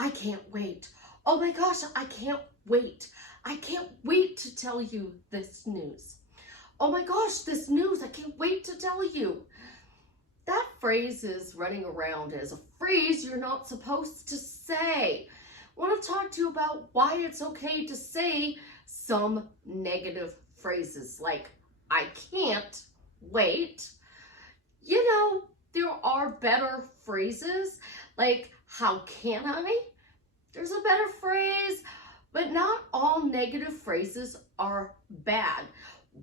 I can't wait. Oh my gosh, I can't wait. I can't wait to tell you this news. Oh my gosh, this news, I can't wait to tell you. That phrase is running around as a phrase you're not supposed to say. I want to talk to you about why it's okay to say some negative phrases like, I can't wait. You know, there are better phrases like, how can I? There's a better phrase, but not all negative phrases are bad.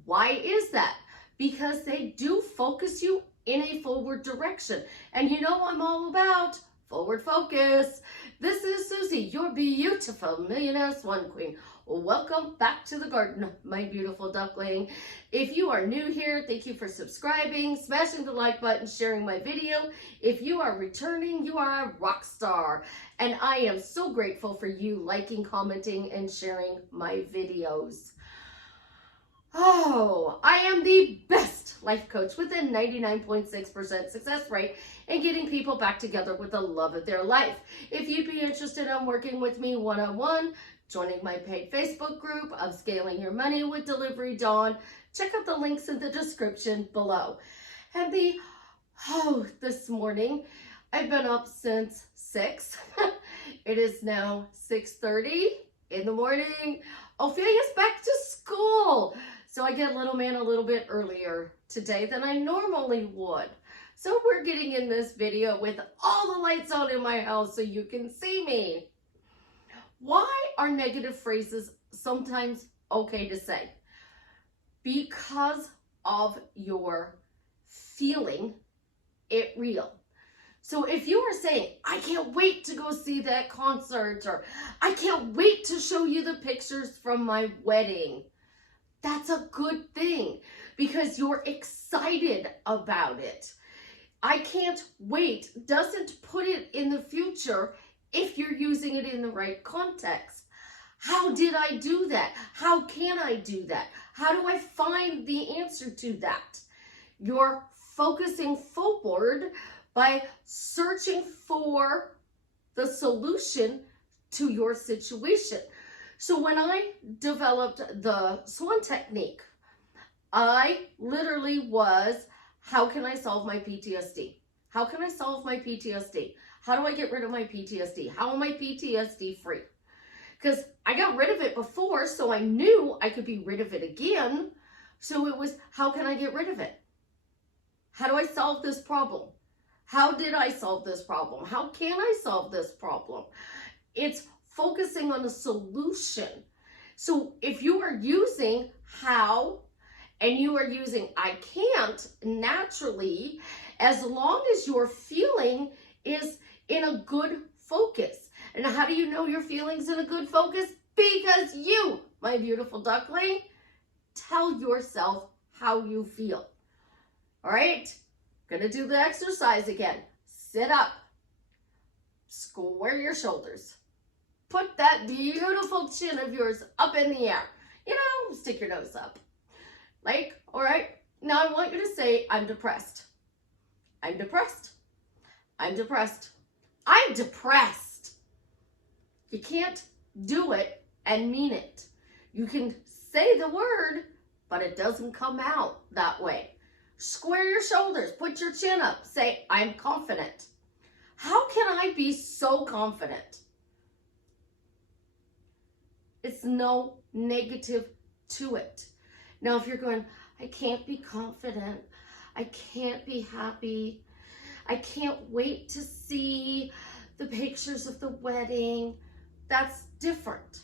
Why is that? Because they do focus you in a forward direction. And you know I'm all about forward focus. This is Susie, your beautiful millionaire swan queen. Welcome back to the garden, my beautiful duckling. If you are new here, thank you for subscribing, smashing the like button, sharing my video. If you are returning, you are a rock star. And I am so grateful for you liking, commenting, and sharing my videos. Oh, I am the best life coach with a 99.6% success rate in getting people back together with the love of their life. If you'd be interested in working with me one-on-one, joining my paid Facebook group of Scaling Your Money with Delivery Dawn, check out the links in the description below. And this morning, I've been up since 6. It is now 6:30 in the morning. Ophelia's back to school. So I get little man a little bit earlier today than I normally would. So we're getting in this video with all the lights on in my house so you can see me. Why are negative phrases sometimes okay to say? Because of your feeling it real. So if you are saying, I can't wait to go see that concert, or I can't wait to show you the pictures from my wedding, that's a good thing because you're excited about it. I can't wait doesn't put it in the future if you're using it in the right context. How did I do that? How can I do that? How do I find the answer to that? You're focusing forward by searching for the solution to your situation. So when I developed the SWAN technique, I literally was, how can I solve my PTSD? How can I solve my PTSD? How do I get rid of my PTSD? How am I PTSD free? Because I got rid of it before, so I knew I could be rid of it again. So it was, how can I get rid of it? How do I solve this problem? How did I solve this problem? How can I solve this problem? It's focusing on a solution. So if you are using how and you are using I can't naturally, as long as your feeling is in a good focus. And how do you know your feeling's in a good focus? Because you, my beautiful duckling, tell yourself how you feel. All right, gonna do the exercise again. Sit up, square your shoulders. Put that beautiful chin of yours up in the air. You know, stick your nose up. Like, all right, now I want you to say, I'm depressed. I'm depressed. I'm depressed. I'm depressed. You can't do it and mean it. You can say the word, but it doesn't come out that way. Square your shoulders, put your chin up, say, I'm confident. How can I be so confident? It's no negative to it. Now, if you're going, I can't be confident, I can't be happy, I can't wait to see the pictures of the wedding, that's different.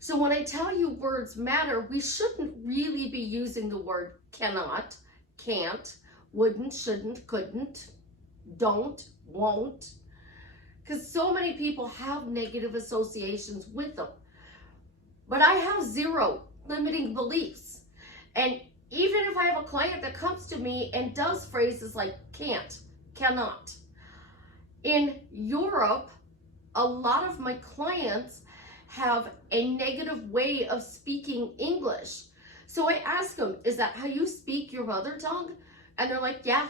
So when I tell you words matter, we shouldn't really be using the word cannot, can't, wouldn't, shouldn't, couldn't, don't, won't, because so many people have negative associations with them. But I have zero limiting beliefs. And even if I have a client that comes to me and does phrases like can't, cannot. In Europe, a lot of my clients have a negative way of speaking English. So I ask them, is that how you speak your mother tongue? And they're like, yeah,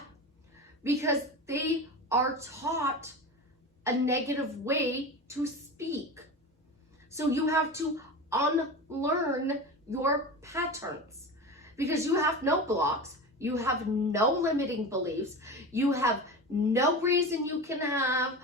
because they are taught a negative way to speak. So you have to unlearn your patterns because you have no blocks, you have no limiting beliefs, you have no reason you can have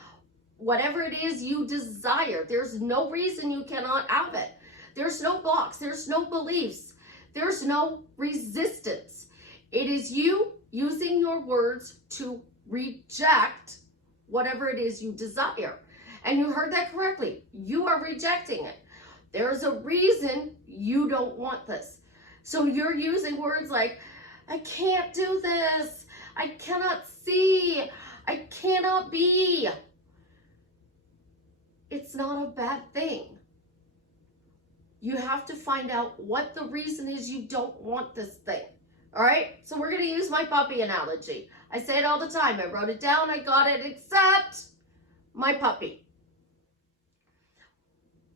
whatever it is you desire. There's no reason you cannot have it. There's no blocks, there's no beliefs, there's no resistance. It is you using your words to reject whatever it is you desire. And you heard that correctly. You are rejecting it. There's a reason you don't want this. So you're using words like, I can't do this. I cannot see. I cannot be. It's not a bad thing. You have to find out what the reason is you don't want this thing. All right? So we're going to use my puppy analogy. I say it all the time. I wrote it down. I got it, except my puppy.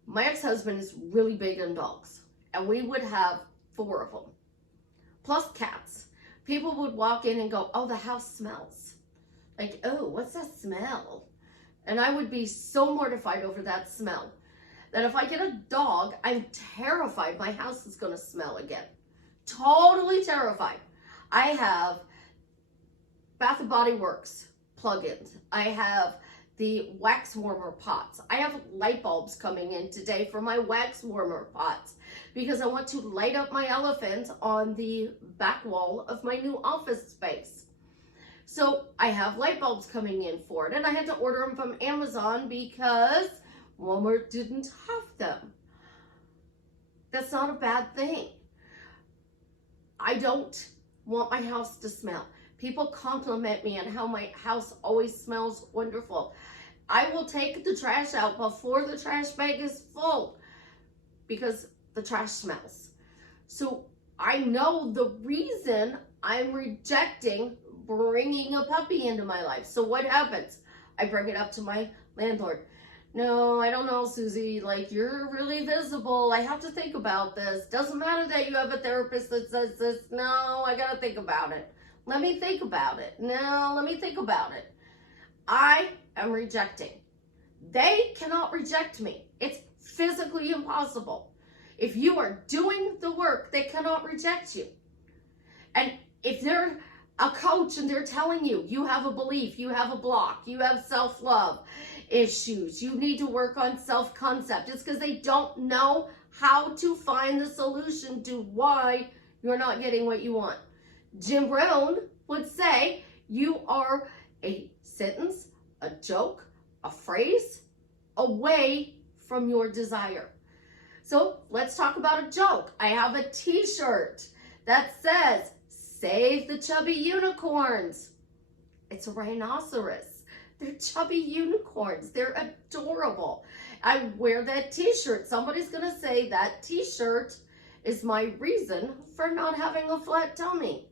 My ex-husband is really big on dogs, and we would have 4 of them, plus cats. People would walk in and go, oh, the house smells. Like, oh, what's that smell? And I would be so mortified over that smell that if I get a dog, I'm terrified my house is going to smell again. Totally terrified. I have Bath and Body Works plugins. I have the wax warmer pots. I have light bulbs coming in today for my wax warmer pots because I want to light up my elephant on the back wall of my new office space. So I have light bulbs coming in for it, and I had to order them from Amazon because Walmart didn't have them. That's not a bad thing. I don't want my house to smell. People compliment me on how my house always smells wonderful. I will take the trash out before the trash bag is full because the trash smells. So I know the reason I'm rejecting bringing a puppy into my life. So what happens? I bring it up to my landlord. No, I don't know, Susie, like, you're really visible. I have to think about this. Doesn't matter that you have a therapist that says this. No, I gotta think about it. Let me think about it. No, let me think about it. I am rejecting. They cannot reject me. It's physically impossible. If you are doing the work, they cannot reject you. And if they're a coach and they're telling you, you have a belief, you have a block, you have self-love issues, you need to work on self-concept, it's because they don't know how to find the solution to why you're not getting what you want. Jim Brown would say you are a sentence, a joke, a phrase away from your desire. So let's talk about a joke. I have a t-shirt that says, save the chubby unicorns. It's a rhinoceros. They're chubby unicorns. They're adorable. I wear that t-shirt. Somebody's going to say that t-shirt is my reason for not having a flat tummy.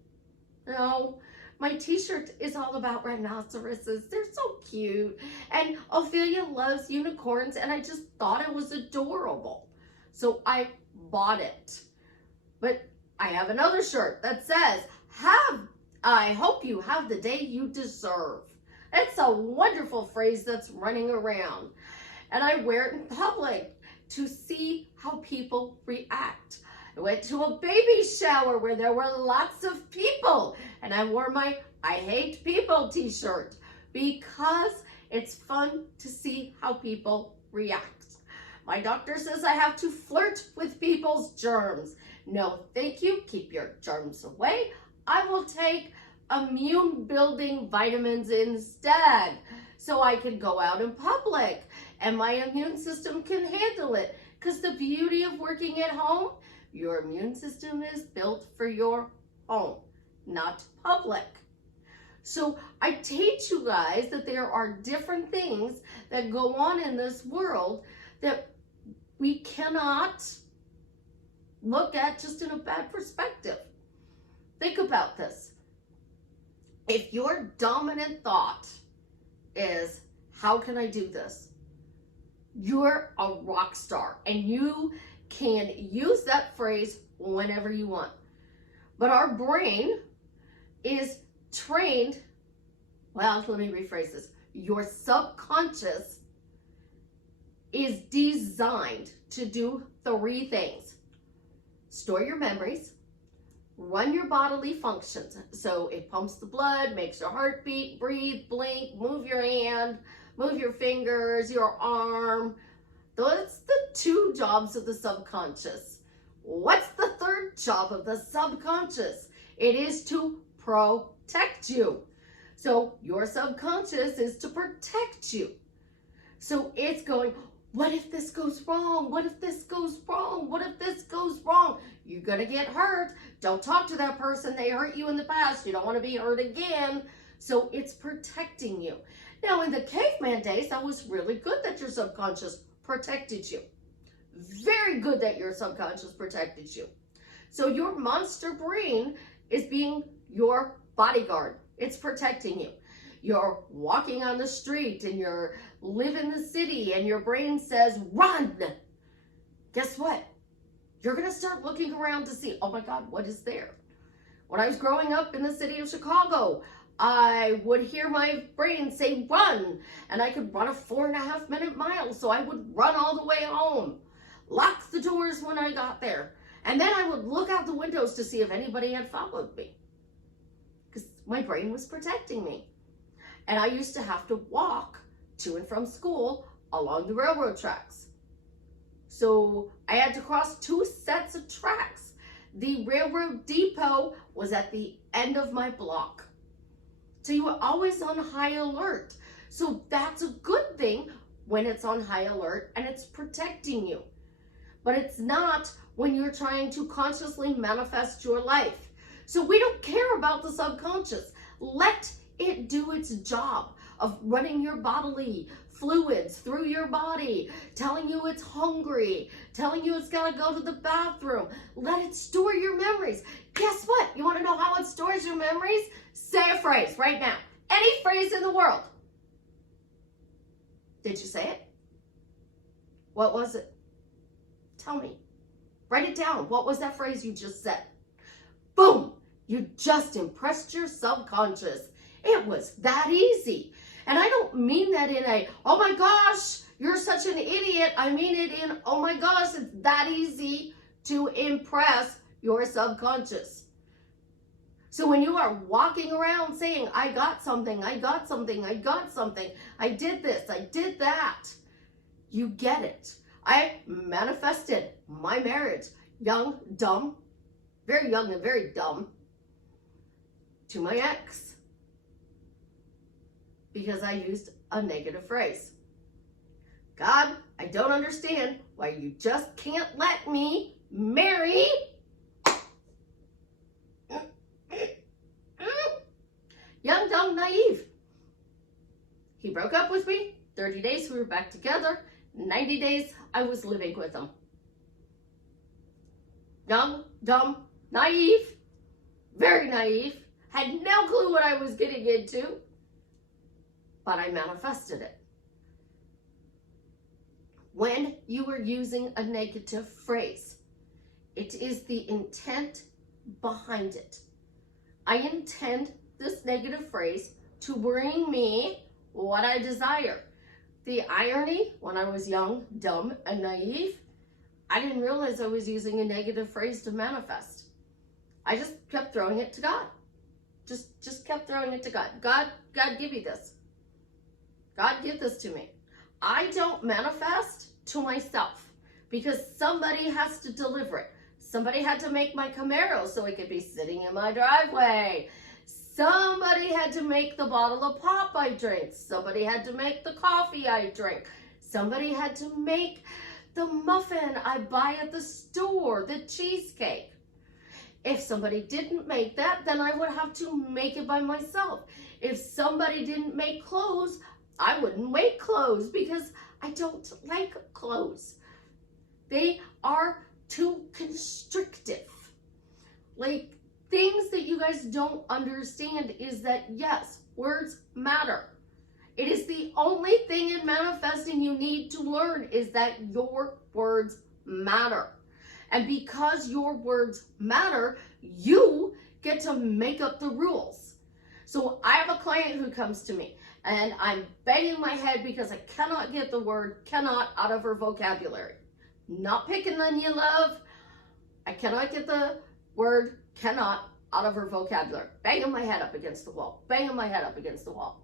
No, my t-shirt is all about rhinoceroses. They're so cute. And Ophelia loves unicorns, and I just thought it was adorable. So I bought it. But I have another shirt that says, I hope you have the day you deserve. It's a wonderful phrase that's running around. And I wear it in public to see how people react. I went to a baby shower where there were lots of people, and I wore my I hate people t-shirt because it's fun to see how people react. My doctor says I have to flirt with people's germs. No, thank you. Keep your germs away. I will take immune building vitamins instead so I can go out in public and my immune system can handle it. Because the beauty of working at home, your immune system is built for your home, not public. So I teach you guys that there are different things that go on in this world that we cannot look at just in a bad perspective. Think about this. If your dominant thought is, how can I do this? You're a rock star and you can use that phrase whenever you want. But our brain is trained, well, let me rephrase this. Your subconscious is designed to do 3 things. Store your memories, run your bodily functions. So it pumps the blood, makes your heart beat, breathe, blink, move your hand, move your fingers, your arm. Those the 2 jobs of the subconscious. What's the 3rd job of the subconscious? It is to protect you. So your subconscious is to protect you. So it's going, what if this goes wrong? What if this goes wrong? What if this goes wrong? You're going to get hurt. Don't talk to that person. They hurt you in the past. You don't want to be hurt again. So it's protecting you. Now, in the caveman days, that was really good that your subconscious protected you. Very good that your subconscious protected you. So your monster brain is being your bodyguard. It's protecting you. You're walking on the street and you're live in the city and your brain says, run. Guess what? You're going to start looking around to see, oh my God, what is there? When I was growing up in the city of Chicago, I would hear my brain say, run. And I could run a 4.5-minute mile. So I would run all the way home, lock the doors when I got there. And then I would look out the windows to see if anybody had followed me, because my brain was protecting me. And I used to have to walk to and from school along the railroad tracks. So I had to cross 2 sets of tracks. The railroad depot was at the end of my block. So you were always on high alert. So that's a good thing when it's on high alert and it's protecting you. But it's not when you're trying to consciously manifest your life. So we don't care about the subconscious. Let it do its job of running your bodily fluids through your body, telling you it's hungry, telling you it's got to go to the bathroom. Let it store your memories. Guess what? You want to know how it stores your memories? Say a phrase right now. Any phrase in the world. Did you say it? What was it? Tell me. Write it down. What was that phrase you just said? Boom! You just impressed your subconscious. It was that easy. And I don't mean that in a, oh my gosh, you're such an idiot. I mean it in, oh my gosh, it's that easy to impress your subconscious. So when you are walking around saying, I got something, I got something, I got something, I did this, I did that, you get it. I manifested my marriage, young, dumb, very young and very dumb, to my ex, because I used a negative phrase. God, I don't understand why you just can't let me marry young, dumb, naive. He broke up with me. 30 days we were back together. 90 days I was living with him. Young, dumb, naive, very naive, had no clue what I was getting into, but I manifested it. When you are using a negative phrase, it is the intent behind it. I intend this negative phrase to bring me what I desire. The irony, when I was young, dumb, and naive, I didn't realize I was using a negative phrase to manifest. I just kept throwing it to God. Just kept throwing it to God. God, give me this. God, give this to me. I don't manifest to myself because somebody has to deliver it. Somebody had to make my Camaro so it could be sitting in my driveway. Somebody had to make the bottle of pop I drink. Somebody had to make the coffee I drink. Somebody had to make the muffin I buy at the store, the cheesecake. If somebody didn't make that, then I would have to make it by myself. If somebody didn't make clothes, I wouldn't make clothes because I don't like clothes. They are too constrictive. Like, things that you guys don't understand is that, yes, words matter. It is the only thing in manifesting you need to learn is that your words matter. And because your words matter, you get to make up the rules. So I have a client who comes to me And I'm banging my head because I cannot get the word cannot out of her vocabulary. Not picking on you, love. I cannot get the word cannot out of her vocabulary. Banging my head up against the wall. Banging my head up against the wall.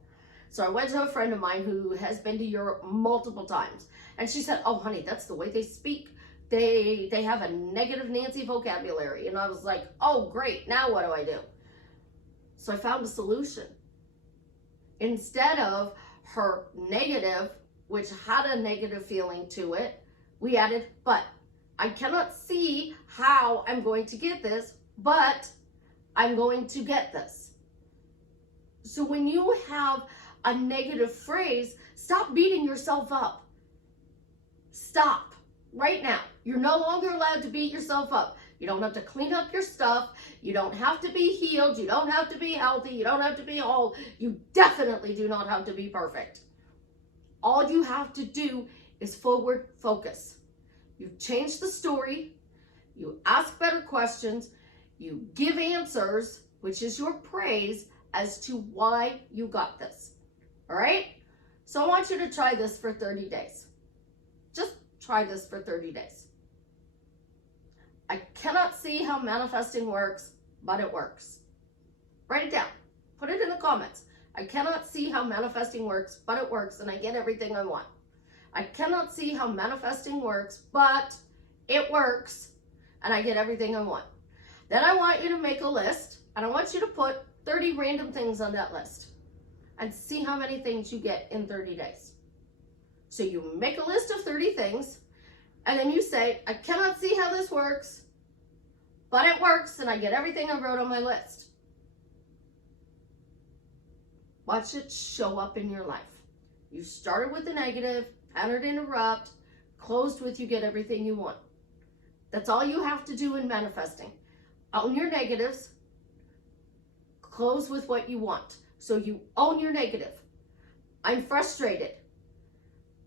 So I went to a friend of mine who has been to Europe multiple times. And she said, oh, honey, that's the way they speak. They have a negative Nancy vocabulary. And I was like, oh, great. Now what do I do? So I found a solution. Instead of her negative, which had a negative feeling to it, we added but. I cannot see how I'm going to get this, but I'm going to get this. So when you have a negative phrase, stop beating yourself up. Stop right now. You're no longer allowed to beat yourself up. You don't have to clean up your stuff. You don't have to be healed. You don't have to be healthy. You don't have to be whole. You definitely do not have to be perfect. All you have to do is forward focus. You change the story. You ask better questions. You give answers, which is your praise as to why you got this. All right? So I want you to try this for 30 days. Just try this for 30 days. I cannot see how manifesting works, but it works. Write it down. Put it in the comments. I cannot see how manifesting works, but it works, and I get everything I want. I cannot see how manifesting works, but it works, and I get everything I want. Then I want you to make a list, and I want you to put 30 random things on that list and see how many things you get in 30 days. So you make a list of 30 things, and then you say, I cannot see how this works, but it works, and I get everything I wrote on my list. Watch it show up in your life. You started with the negative, pattern interrupt, closed with you get everything you want. That's all you have to do in manifesting. Own your negatives, close with what you want. So you own your negative. I'm frustrated.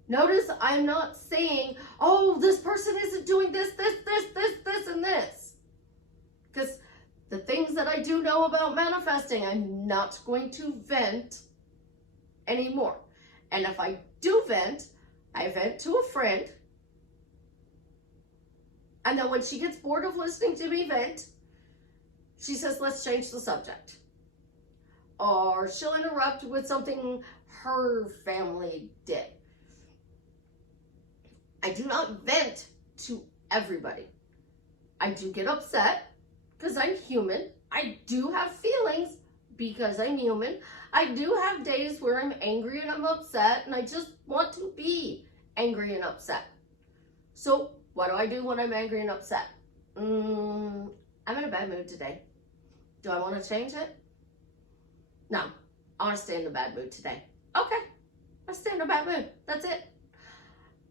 Notice I'm not saying, oh, this person isn't doing this, and this. Because the things that I do know about manifesting, I'm not going to vent anymore. And if I do vent, I vent to a friend. And then when she gets bored of listening to me vent, she says, let's change the subject. Or she'll interrupt with something her family did. I do not vent to everybody. I do get upset because I'm human. I do have feelings because I'm human. I do have days where I'm angry and I'm upset and I just want to be angry and upset. So what do I do when I'm angry and upset? I'm in a bad mood today. Do I want to change it? No, I want to stay in a bad mood today. Okay, I stay in a bad mood. That's it.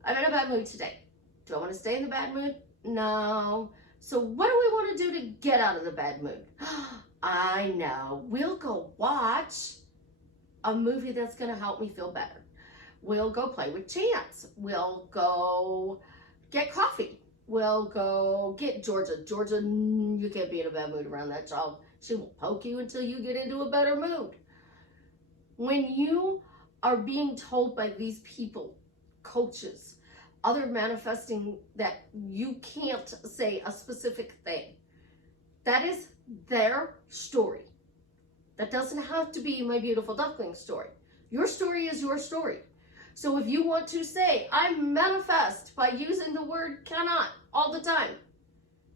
I'm in a bad mood today. Do I want to stay in the bad mood? No. So what do we want to do to get out of the bad mood? I know. We'll go watch a movie that's going to help me feel better. We'll go play with Chance. We'll go get coffee. We'll go get Georgia. Georgia, you can't be in a bad mood around that child. She will poke you until you get into a better mood. When you are being told by these people, coaches, other manifesting, that you can't say a specific thing, that is their story. That doesn't have to be my beautiful duckling story. Your story is your story. So if you want to say, I manifest by using the word cannot all the time,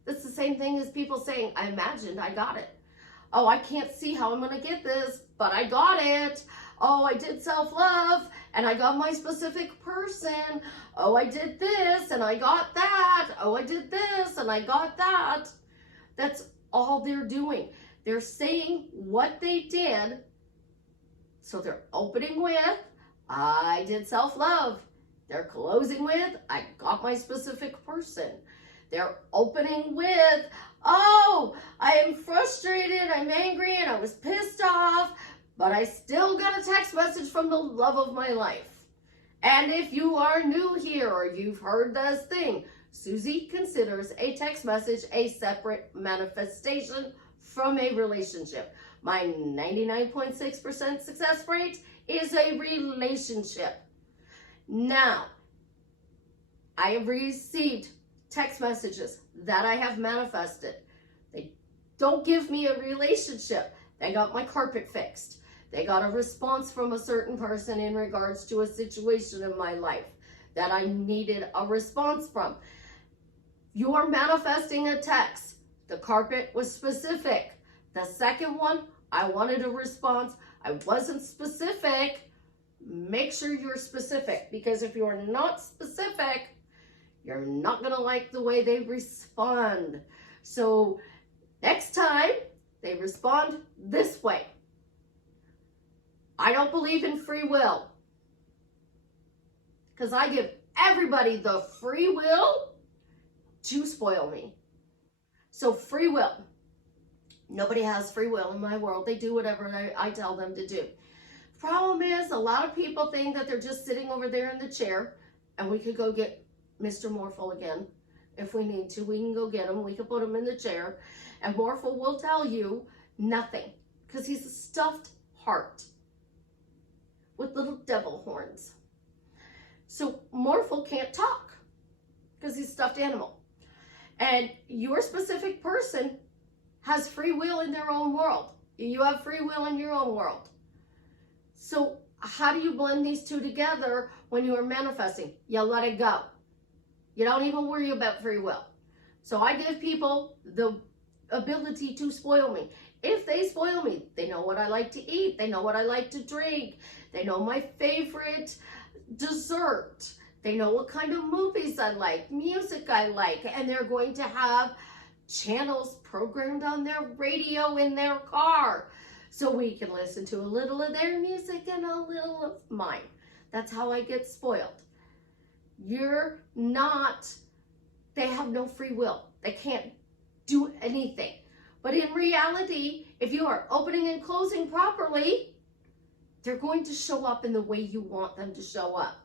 that's the same thing as people saying, I imagined, I got it. Oh, I can't see how I'm going to get this, but I got it. Oh, I did self-love and I got my specific person. Oh, I did this and I got that. Oh, I did this and I got that. That's all they're doing. They're saying what they did. So they're opening with, I did self-love. They're closing with, I got my specific person. They're opening with, oh, I am frustrated, I'm angry, and I was pissed off, but I still got a text message from the love of my life. And if you are new here or you've heard this thing, Susie considers a text message a separate manifestation from a relationship. My 99.6% success rate is a relationship. Now, I have received text messages that I have manifested. They don't give me a relationship. They got my carpet fixed. They got a response from a certain person in regards to a situation in my life that I needed a response from. You are manifesting a text. The carpet was specific. The second one, I wanted a response. I wasn't specific. Make sure you're specific, because if you're not specific, you're not going to like the way they respond. So next time they respond this way. I don't believe in free will, because I give everybody the free will to spoil me. So free will. Nobody has free will in my world. They do whatever I tell them to do. Problem is, a lot of people think that they're just sitting over there in the chair, and we could go get Mr. Morphle again. If we need to, we can go get him. We can put him in the chair, and Morphle will tell you nothing, because he's a stuffed heart with little devil horns. So Morphle can't talk because he's a stuffed animal. And your specific person has free will in their own world. You have free will in your own world. So how do you blend these two together when you are manifesting? You let it go. You don't even worry about free will. So I give people the ability to spoil me. If they spoil me, they know what I like to eat. They know what I like to drink. They know my favorite dessert. They know what kind of movies I like, music I like, and they're going to have channels programmed on their radio in their car, so we can listen to a little of their music and a little of mine. That's how I get spoiled. You're not, they have no free will. They can't do anything. But in reality, if you are opening and closing properly, they're going to show up in the way you want them to show up.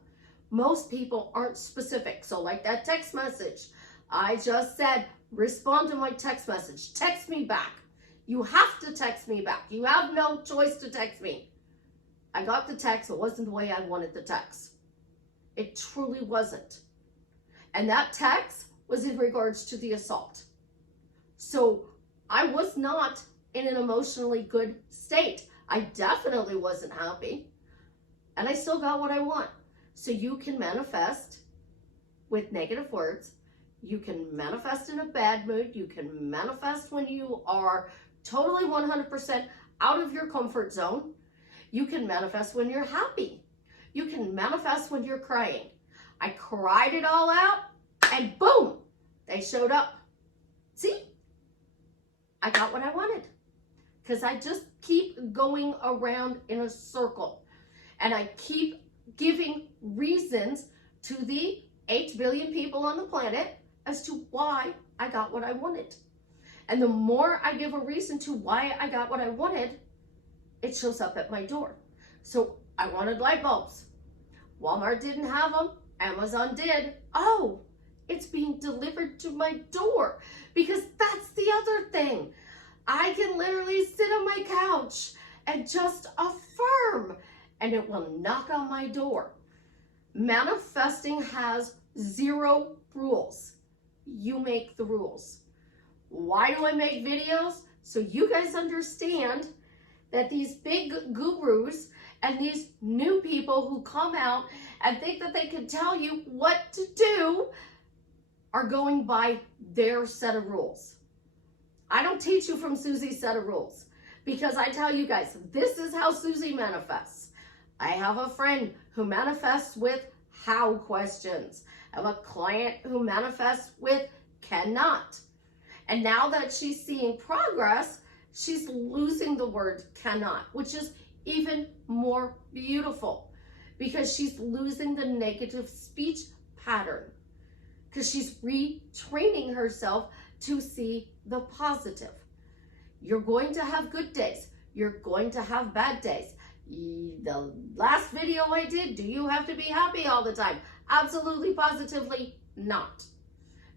Most people aren't specific. So like that text message, I just said, respond to my text message. Text me back. You have to text me back. You have no choice to text me. I got the text. It wasn't the way I wanted the text. It truly wasn't. And that text was in regards to the assault. So I was not in an emotionally good state. I definitely wasn't happy. And I still got what I want. So you can manifest with negative words. You can manifest in a bad mood. You can manifest when you are totally 100% out of your comfort zone. You can manifest when you're happy. You can manifest when you're crying. I cried it all out, and boom, they showed up. See? I got what I wanted, because I just keep going around in a circle, and I keep giving reasons to the 8 billion people on the planet as to why I got what I wanted. And the more I give a reason to why I got what I wanted, it shows up at my door. So I wanted light bulbs. Walmart didn't have them. Amazon did. Oh, it's being delivered to my door. Because that's the other thing. I can literally sit on my couch and just affirm, and it will knock on my door. Manifesting has 0 rules. You make the rules. Why do I make videos? So you guys understand that these big gurus and these new people who come out and think that they can tell you what to do are going by their set of rules. I don't teach you from Susie's set of rules, because I tell you guys, this is how Susie manifests. I have a friend who manifests with how questions. I have a client who manifests with cannot. And now that she's seeing progress, she's losing the word cannot, which is even more beautiful, because she's losing the negative speech pattern, because she's retraining herself to see the positive. You're going to have good days. You're going to have bad days. The last video I did, do you have to be happy all the time? Absolutely, positively not.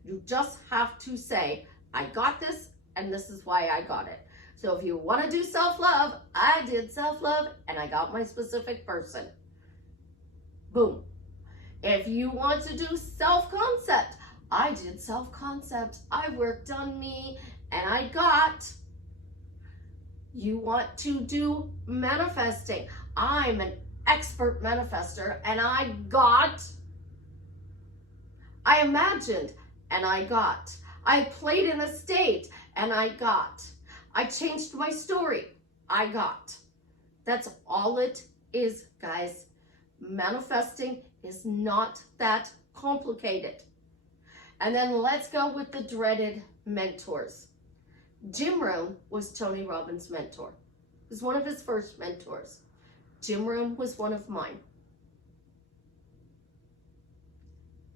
You just have to say, I got this, and this is why I got it. So if you want to do self-love, I did self-love and I got my specific person. Boom. If you want to do self-concept, I did self-concept. I worked on me and I got. You want to do manifesting. I'm an expert manifester and I got. I imagined and I got. I played in a state and I got. I changed my story. I got. That's all it is, guys. Manifesting is not that complicated. And then let's go with the dreaded mentors. Jim Rohn was Tony Robbins' mentor. He was one of his first mentors. Jim Rohn was one of mine.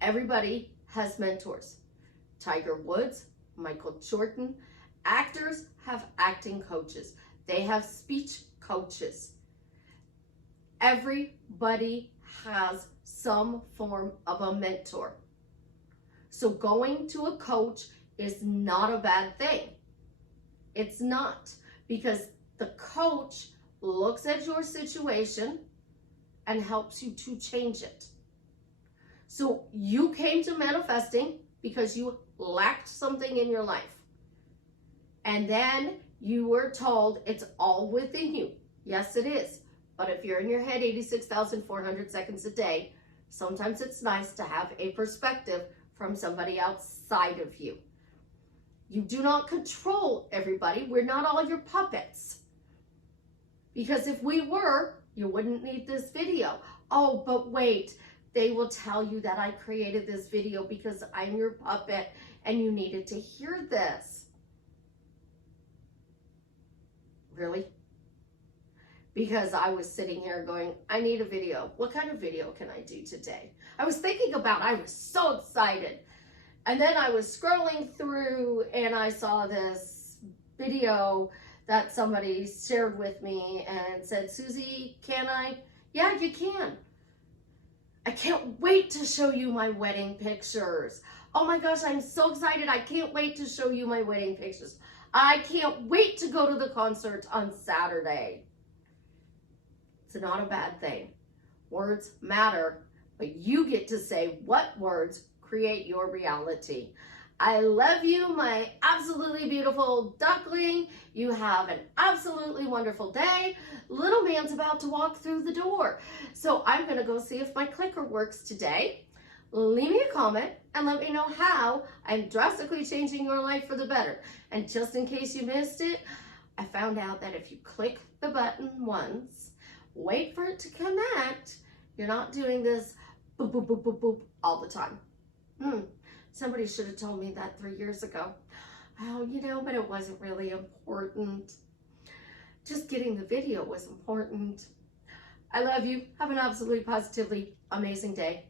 Everybody has mentors. Tiger Woods, Michael Jordan. Actors have acting coaches. They have speech coaches. Everybody has some form of a mentor. So going to a coach is not a bad thing. It's not, because the coach looks at your situation and helps you to change it. So you came to manifesting because you lacked something in your life. And then you were told it's all within you. Yes, it is. But if you're in your head 86,400 seconds a day, sometimes it's nice to have a perspective from somebody outside of you. You do not control everybody. We're not all your puppets. Because if we were, you wouldn't need this video. Oh, but wait, they will tell you that I created this video because I'm your puppet and you needed to hear this. Really? Because I was sitting here going, I need a video. What kind of video can I do today? I was thinking about, I was so excited. And then I was scrolling through and I saw this video that somebody shared with me and said, Susie, can I? Yeah, you can. I can't wait to show you my wedding pictures. Oh my gosh, I'm so excited. I can't wait to show you my wedding pictures. I can't wait to go to the concert on Saturday. It's not a bad thing. Words matter, but you get to say what words create your reality. I love you, my absolutely beautiful duckling. You have an absolutely wonderful day. Little man's about to walk through the door. So I'm going to go see if my clicker works today. Leave me a comment and let me know how I'm drastically changing your life for the better. And just in case you missed it, I found out that if you click the button once, wait for it to connect, you're not doing this boop, boop, boop, boop, boop all the time. Somebody should have told me that 3 years ago. Oh, but it wasn't really important. Just getting the video was important. I love you. Have an absolutely positively amazing day.